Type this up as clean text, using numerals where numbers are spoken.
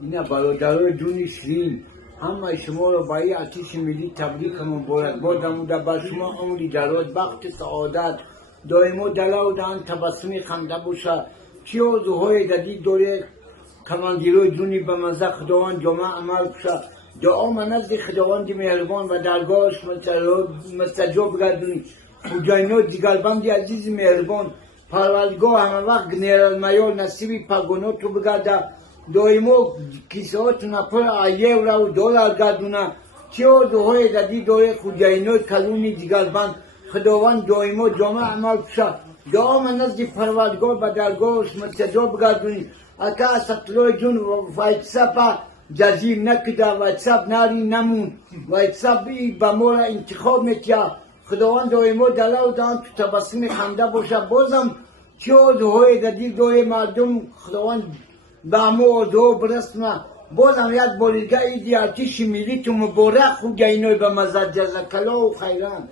اینا برادرای جون شیرین همه شما رو با این آتش ملی تبریک مبارک بادم و بر شما عمری دراز بخت سعادت دائم و دلا و دان تبسمی خنده باشه چی آرزوهای دادی دوره کماندیروی جونی به مزه خداوند جمعه عمل بشه دعا من نزد خداوند مهربان و درگاهش مستجاب گردونی خوجاینو دیگربند عزیز مهربان پروردگار همه وقت گنرالمایور نصیبی پگونو تو بگرده دائما کیسهاتون پر آیه و دلار گردونه چه آرزوهای دادی دوره خوجاینو کلونی دیگربند خداوند دائما جمعه عمل بشه دعا من نزد پروردگار به درگاهش مستجاب گردونی اکا ستلوی جون وایتساپ جزیر نکده وایتساپ ناری نمون وایتساپ به مورا انتخاب میتیا خداوند دائما دلا و دان تو تبسم خنده باشه بازم چه آرزوهای دادی دوی مردم خداوند به همه آرزوها برسونه بازم یک بار دیگه ایدی آتش ملی تو مبارک خوجاینوی به مزد جزاک الله و خیران